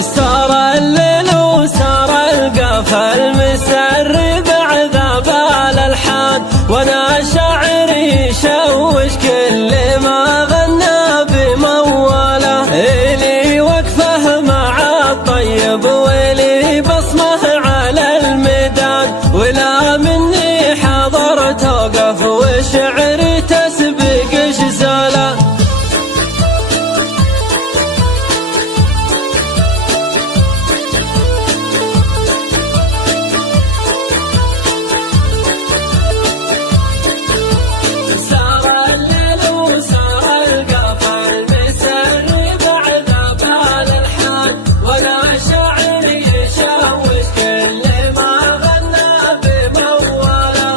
سار الليل وسار القفا المسر بعذاب الألحان، وانا شاعري يشوش كل ما غنى بمواله. إلي وقفه مع الطيب ولي بصمه على الميدان، ولا مني حضرت اوقف وشعري تسبق جزاله.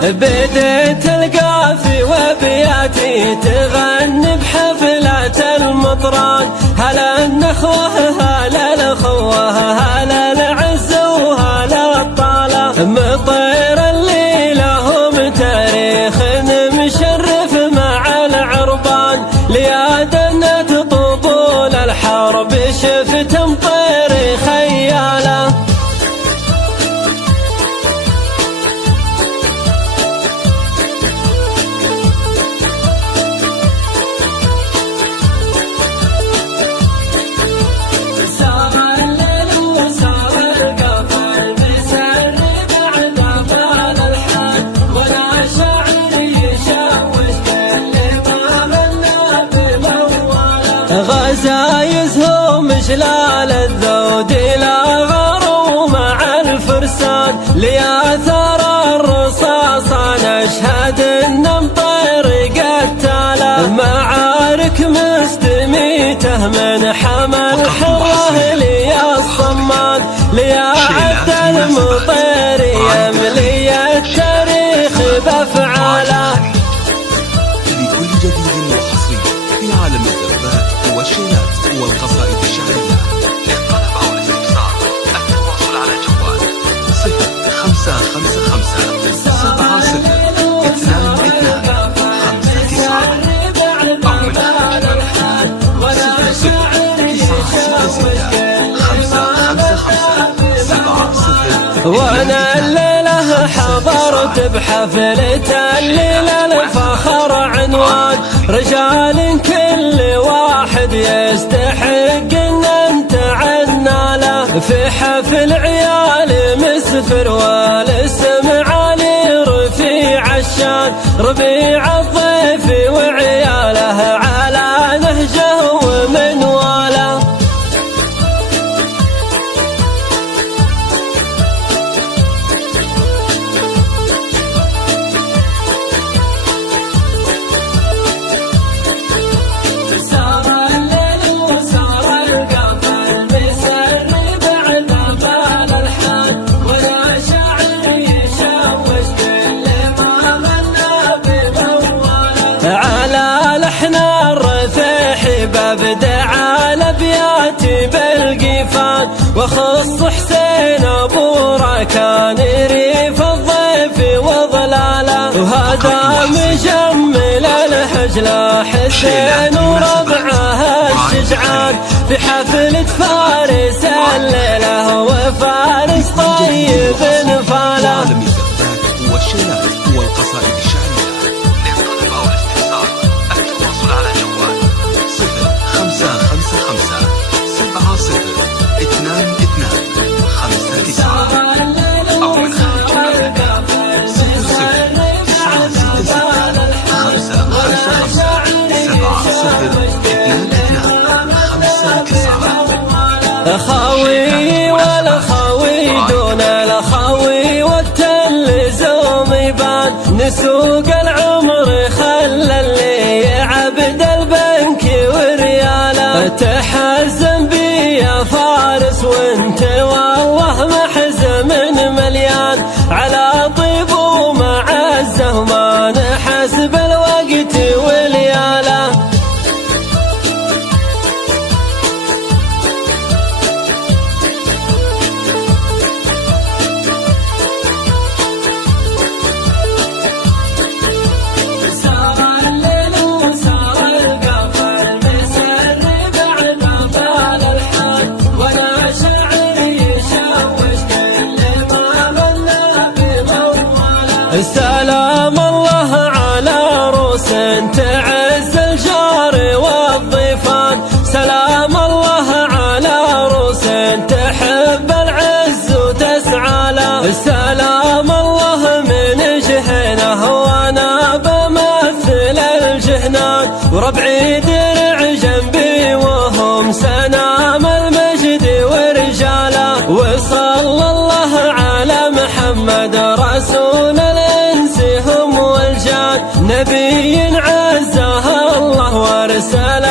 بديت القافي وبياتي تغني بحفلة المطران، هلا النخوة هلا الأخوة هلا العز وهلا الطالة. مطير اللي لهم تاريخ مشرف مع العربان، ليادنة طبول الحرب شفت مطير خياله. غزايزهم شلال الذود إلى غاروا مع الفرسان، لآثار الرصاص نشهد إن مطير قتاله. معارك مستميته من حمل حره لي الصمان، ليا عبد المطير يملي التاريخ بأفعاله. لكل جديد وحصري في عالم الزربات والشيلات والقصائد الشعرية، للطلب أو الاستفسار التواصل على جوال 0555 70 22 59 أو من خارج المملكة 00 وانا الليلة حضرت بحفلة الليلة الفخر عنوان، رجال كل واحد يستحق ان انت عنا له. في حفل عيال مسفر والاسم علي رفيع الشان، ربيع الضيف وعياله على نهجه ومنواله. بدع الابيات بالقيفان، وخص حسين ابو راكان ريف الضيف وظلاله. وهذا مجمل الحجله حسين وربعه الشجعان، في حفلة فارس الليله وفارس طيب فاله. والشيلات والقصائد الشعرية، للطلب أو الاستفسار التواصل على جوال 0555 70 22 59 أو من خارج المملكة 00 966 555 70 22 59. أخاوي والأخاوي دون الأخاوي وقت اللي نسوق العمر خلى اللي عبد البنك ورياله، تحزن بي يا فارس وانت والله محزم مليان، على طيب ومعزه ما نحسب الوقت ولياله. سلام الله على روس تعز الجار والضيفان، سلام الله على روس تحب العز وتسعى له، سلام الله من جهنه وانا بمثل الجهنان، وربعي درع جنبي وهم سنام المجد ورجاله، وصلى الله على محمد رسول الإنس هم والجان، نبي عزه الله وارسله